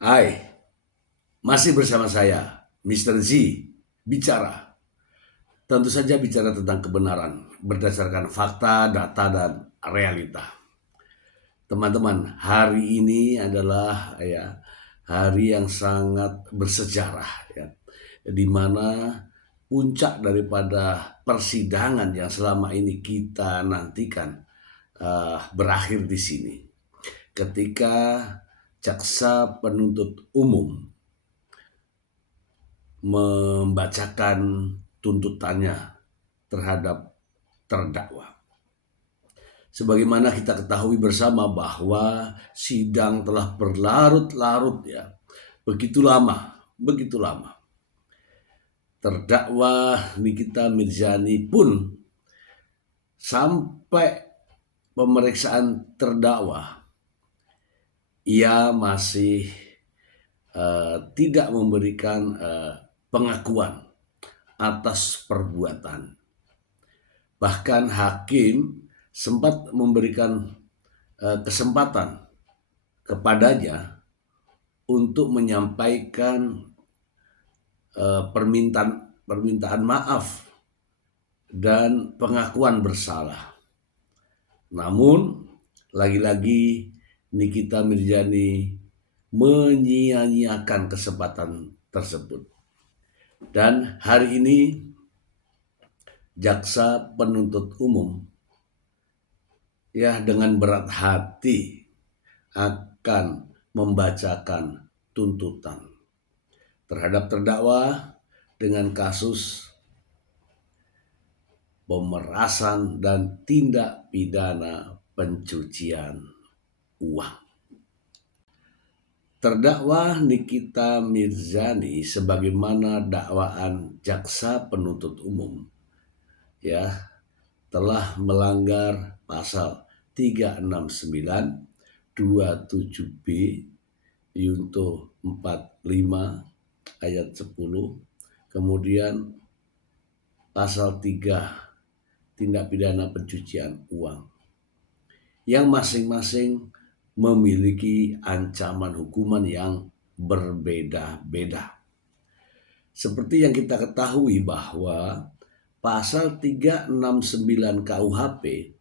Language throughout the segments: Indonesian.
Hai, masih bersama saya, Mr. Z, bicara. Tentu saja bicara tentang kebenaran, berdasarkan fakta, data, dan realita. Teman-teman, hari ini adalah hari yang sangat bersejarah ya, di mana puncak daripada persidangan yang selama ini kita nantikan berakhir di sini. Ketika jaksa penuntut umum membacakan tuntutannya terhadap terdakwa. Sebagaimana kita ketahui bersama bahwa sidang telah berlarut-larut ya, begitu lama. Terdakwa Nikita Mirzani pun sampai pemeriksaan terdakwa, ia masih tidak memberikan pengakuan atas perbuatan. Bahkan hakim sempat memberikan kesempatan kepadanya untuk menyampaikan permintaan maaf dan pengakuan bersalah. Namun lagi-lagi Nikita Mirzani menyia-nyiakan kesempatan tersebut. Dan hari ini jaksa penuntut umum dengan berat hati akan membacakan tuntutan terhadap terdakwa dengan kasus pemerasan dan tindak pidana pencucian uang. Terdakwa Nikita Mirzani sebagaimana dakwaan jaksa penuntut umum telah melanggar pasal 369, 27B, Yunto 45 ayat 10, kemudian pasal 3 tindak pidana pencucian uang, yang masing-masing memiliki ancaman hukuman yang berbeda-beda. Seperti yang kita ketahui bahwa pasal 369 KUHP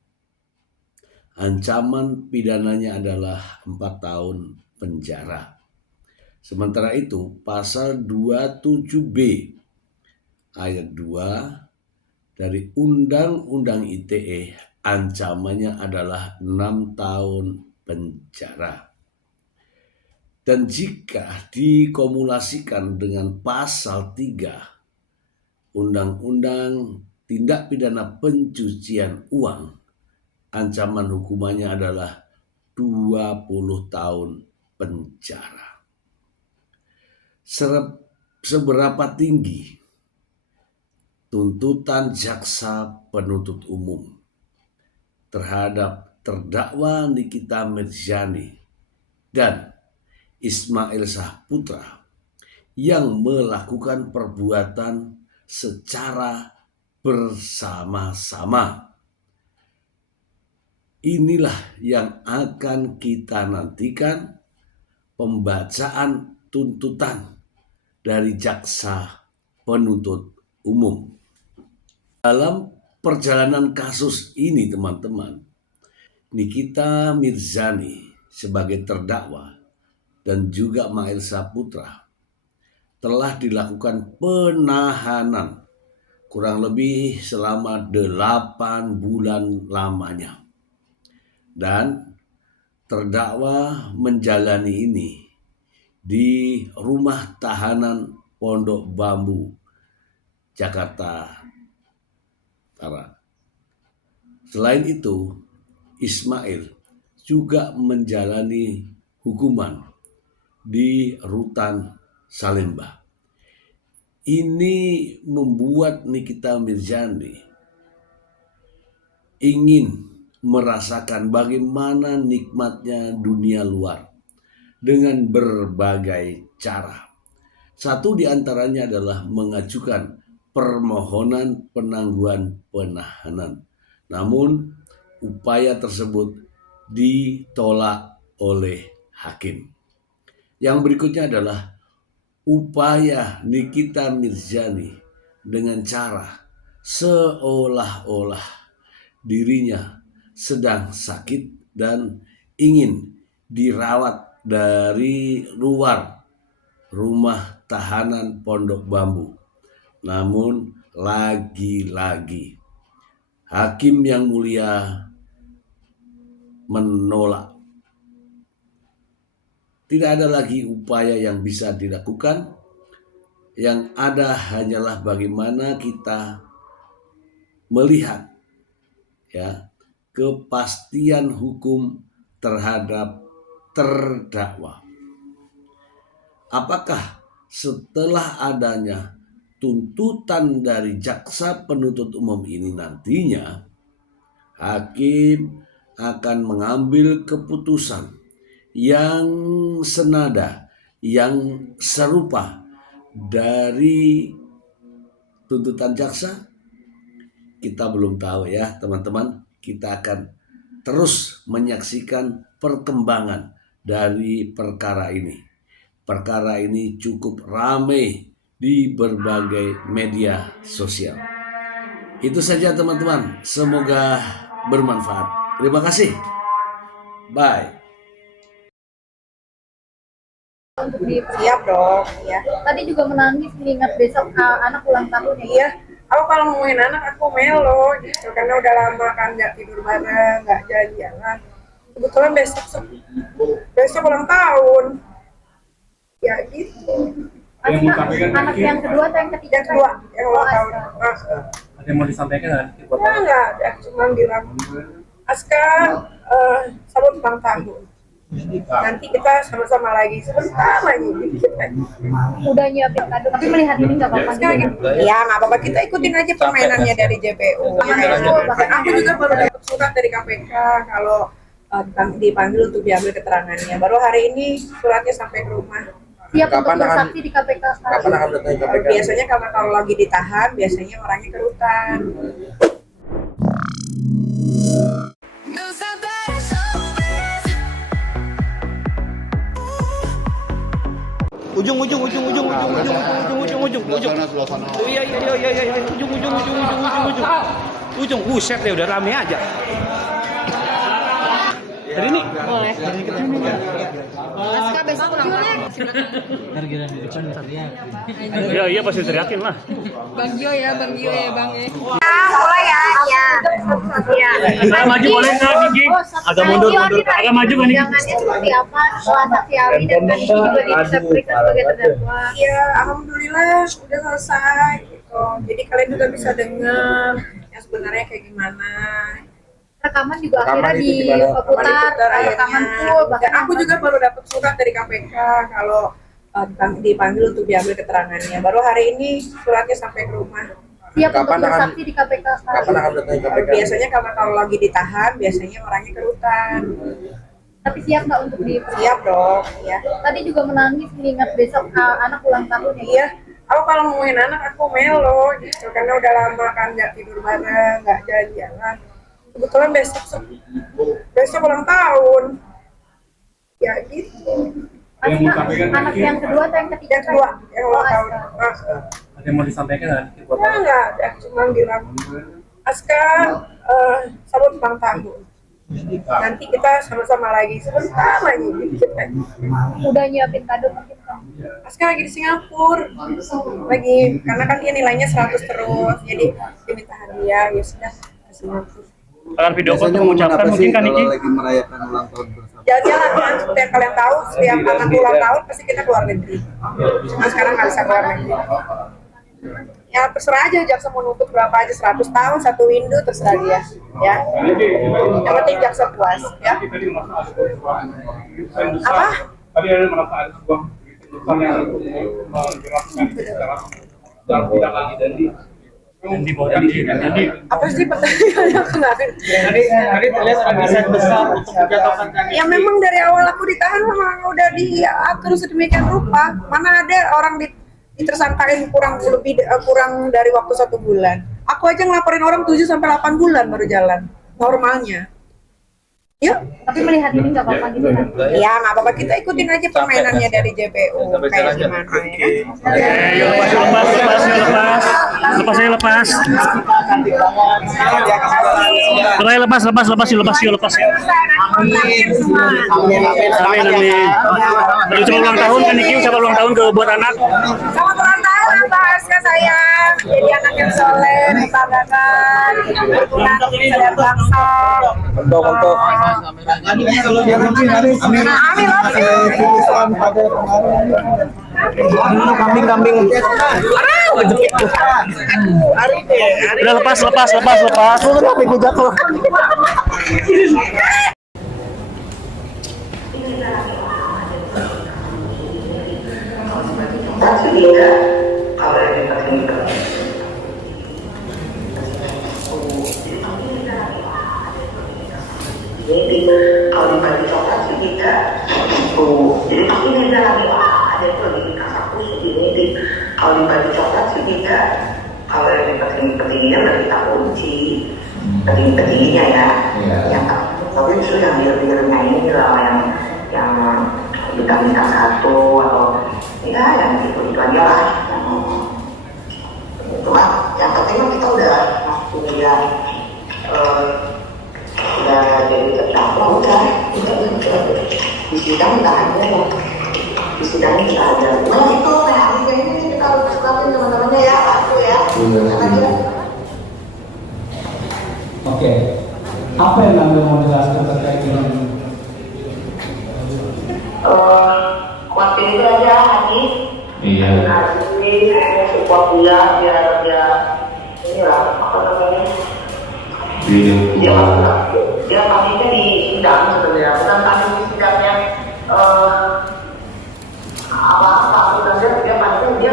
ancaman pidananya adalah 4 tahun penjara. Sementara itu pasal 27B ayat 2 dari Undang-Undang ITE ancamannya adalah 6 tahun penjara. Dan jika dikumulasikan dengan pasal 3 Undang-Undang Tindak Pidana Pencucian Uang, ancaman hukumannya adalah 20 tahun penjara. Seberapa tinggi tuntutan jaksa penuntut umum terhadap terdakwa Nikita Mirzani dan Ismail Saputra yang melakukan perbuatan secara bersama-sama. Inilah yang akan kita nantikan pembacaan tuntutan dari jaksa penuntut umum. Dalam perjalanan kasus ini teman-teman, Nikita Mirzani sebagai terdakwa dan juga Mail Saputra telah dilakukan penahanan kurang lebih selama 8 bulan lamanya. Dan terdakwa menjalani ini di rumah tahanan Pondok Bambu, Jakarta Utara. Selain itu, Ismail juga menjalani hukuman di Rutan Salemba. Ini membuat Nikita Mirzani ingin merasakan bagaimana nikmatnya dunia luar dengan berbagai cara. Satu di antaranya adalah mengajukan permohonan penangguhan penahanan. Namun upaya tersebut ditolak oleh hakim. Yang berikutnya adalah upaya Nikita Mirzani dengan cara seolah-olah dirinya sedang sakit dan ingin dirawat dari luar rumah tahanan Pondok Bambu. Namun lagi-lagi hakim yang mulia menolak. Tidak ada lagi upaya yang bisa dilakukan. Yang ada hanyalah bagaimana kita melihat kepastian hukum terhadap terdakwa. Apakah setelah adanya tuntutan dari jaksa penuntut umum ini nantinya hakim akan mengambil keputusan yang senada, yang serupa dari tuntutan jaksa? Kita belum tahu ya teman-teman. Kita akan terus menyaksikan perkembangan dari perkara ini. Perkara ini cukup ramai di berbagai media sosial. Itu saja teman-teman. Semoga bermanfaat. Terima kasih. Bye. Untuk siap dong ya. Tadi juga menangis mengingat besok anak ulang tahun ya. Iya, aku kalau ngomongin anak aku melo gitu karena udah lama kan nggak tidur bareng, nggak jalan-jalan. Kebetulan besok ulang tahun ya gitu. Anak yang kedua atau yang ketiga? Yang kedua, yang ulang tahun. Ada yang mau disampaikan nggak? Nggak ada, cuma bilang Aska selamat ulang tahun. Nanti kita sama-sama lagi sebentar lagi. Udah nyiapin kado, tapi melihat ini nggak apa-apa. Iya nggak apa-apa, kita ikutin aja permainannya dari JPU. Aku juga baru dapat surat dari KPK kalau dipanggil untuk diambil keterangannya. Baru hari ini suratnya sampai ke rumah. Siap untuk bersaksi di KPK. Kapan akan datang ke KPK? Biasanya kalau lagi ditahan, biasanya orangnya ke rutan. Ujung. Iya. Ujung. Buset deh, udah rame aja. Dari ini? Boleh. Aska besok ulang tahun. Iya pasti teriakin lah. Bang Gio ya Bang ya. Mulai ya. Iya. Agak maju boleh nggak, Gigi? Agak mundur. Agak maju kan, Gigi? Jangannya seperti apa setelah saksi ahli dan tadi juga bisa diperiksa sebagai terdakwa. Iya, alhamdulillah udah selesai gitu. Jadi kalian juga bisa dengar yang sebenarnya kayak gimana. Rekaman juga akhirnya diputar, rekaman full. Dan aku juga baru dapat surat dari KPK kalau dipanggil untuk diambil keterangannya. Baru hari ini suratnya sampai ke rumah. Siap untuk bersaksi di KPK. Kapan akan datang ke KPK? Biasanya kalau lagi ditahan, biasanya orangnya ke rutan. Tapi siap nggak untuk Siap dong, ya. Tadi juga menangis mengingat besok anak ulang tahun ya. Iya, aku kalau ngomongin anak aku melo gitu karena udah lama kan nggak tidur bareng, nggak jalan-jalan. Kebetulan besok ulang tahun ya gitu. Anak yang kedua atau yang ketiga? Yang kedua, yang ulang tahun. Ada yang mau disampaikan nggak? Nggak ada, cuma bilang Aska selamat ulang tahun. Nanti kita sama-sama lagi sebentar lagi. Udah nyiapin kado mungkin kan? Aska lagi di Singapura lagi karena kan dia nilainya 100 terus, jadi dia minta hadiah ya sudah ke Singapura. Kalian video call untuk mengucapkan mungkin kan, Niki? Lagi merayakan ulang tahun bersama. Jalan-jalan kan, seperti yang kalian tahu, setiap anak ulang tahun pasti kita keluar negeri. Cuma sekarang nggak bisa keluar negeri. Ya terserah aja, jaksa mau nuntut berapa aja, 100 tahun, 1 window, terserah dia. Ya. Yang penting jaksa puas, ya. Apa? Tadi ada merasa ada sebuah tuntutan yang menjelaskan secara tidak lagi Jadi Apa sih pertanyaannya kemarin? tadi terlihat ada desain besar untuk menjatuhkan Ya memang dari awal aku ditahan memang udah diatur sedemikian rupa. Mana ada orang ditersangkain kurang dari waktu 1 bulan. Aku aja ngelaporin orang 7 sampai 8 bulan baru jalan normalnya. Yuk. Tapi melihat ini nggak apa-apa gitu kan? Ya nggak apa-apa, kita ikutin aja permainannya dari JPU kayak gimana ya. Yuk lepas, lepas, saya lepas. Terakhir lepas ya. Amin. Lalu coba ulang tahun kan Niki, coba ulang tahun ke buat anak. Selamat ulang tahun Mbak Aska sayang, jadi anak yang soleh, membanggakan, berguna sadar bangsa. Untuk kambing. Udah lepas. Tapi gue jatuh. Kalau dibagi coklat sih tidak tuh, jadi ini lagi ada itu lagi di kasaku ini kalau dibagi coklat sih tidak, kalau yang petingginya berarti tak kunci petingginya ya, yang tapi justru yang biru-birunya ini loh yang vitamin K1 atau ya yang itu aja lah, cuma yang penting kita udah sudah jadi terdakwa udah di sidang nggak ada ya, di sidang nggak ada. Nah itu kayak ini kita harus sukain teman-temannya ya, aku ya. Oke, apa yang Anda mau jelaskan terkait dengan kuatin itu aja Haji. Iya. Haji support dia biar dia inilah apa namanya? Dia pastinya di sidang sebenarnya, bukan pasti di sidangnya apa dia pastinya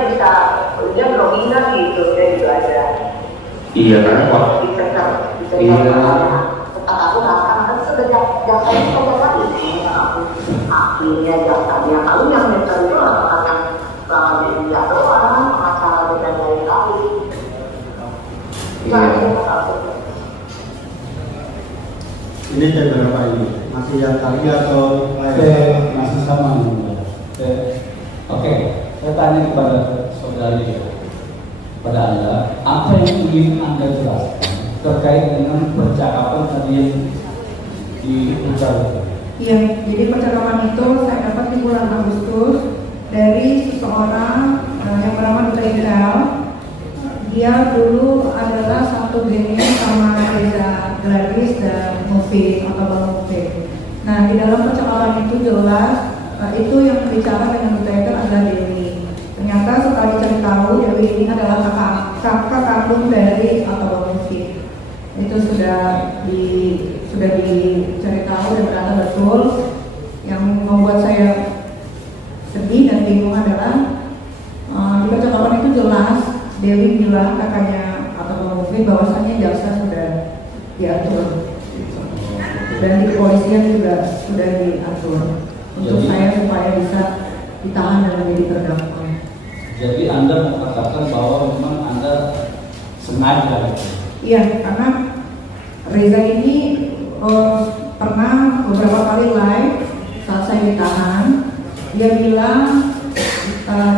dia berminat gitu, dia juga ada. Iya kan Pak? Tentang aku nggak kan sejak jaksa itu kan ini akhirnya jaksanya kalau yang mencari itu akan dia doang pengacara dan lain-lain. Ini berapa ini? Masih yang tadi atau masih sama? Oke, saya tanya kepada saudari, pada Anda, apa yang ingin Anda jelaskan terkait dengan percakapan tadi yang diucapkan? Iya, jadi percakapan itu saya dapat di bulan Agustus dari seseorang yang bernama Trinkel. Dia dulu adalah satu geng sama Reza Gladys dan Mufid atau Bang Mufid. Nah, di dalam percakapan itu jelas itu yang bicara dengan Trinkel adalah Dewi. Ternyata setelah dicari tahu Dewi ini adalah kakak kandung dari atau Bang Mufid. Itu sudah dicari tahu dan ternyata betul. Yang membuat saya sedih dan bingung adalah di percakapan itu jelas Dewi bilang kakaknya atau Bang Mufid bahwasannya jaksa sudah diatur dan di kepolisian juga sudah diatur untuk saya supaya bisa ditahan dan menjadi terdakwa. Jadi Anda mengatakan bahwa memang Anda sengaja? Iya, karena Reza ini pernah beberapa kali live saat saya ditahan. Dia bilang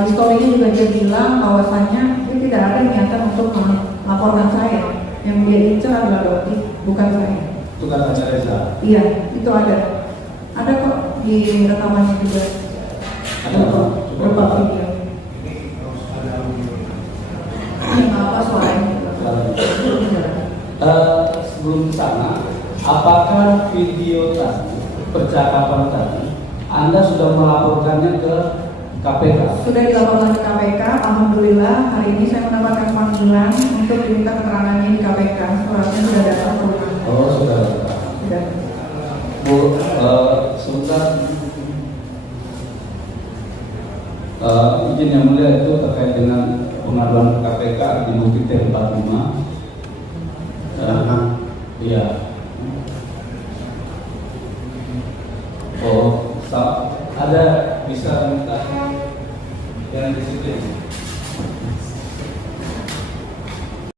di story-nya juga dia bilang bahwasannya dia tidak ada niatan untuk melaporkan saya. Yang dia incar adalah Dodi, bukan saya. Itu katanya Reza? Iya, itu ada. Ada kok di rekamannya juga. Ada beberapa video. Ini apa suaranya? Sebelum ke sana, apakah video tadi, percakapan tadi, Anda sudah melaporkannya ke KPK? Sudah dilaporkan ke KPK. Alhamdulillah hari ini saya mendapatkan panggilan untuk diminta keterangannya di KPK. Suratnya sudah datang ke rumah. Oh, sudah. Sudah. Bu, sebentar. Izin yang mulia itu terkait dengan pengaduan ke KPK di Bukit T45. Iya.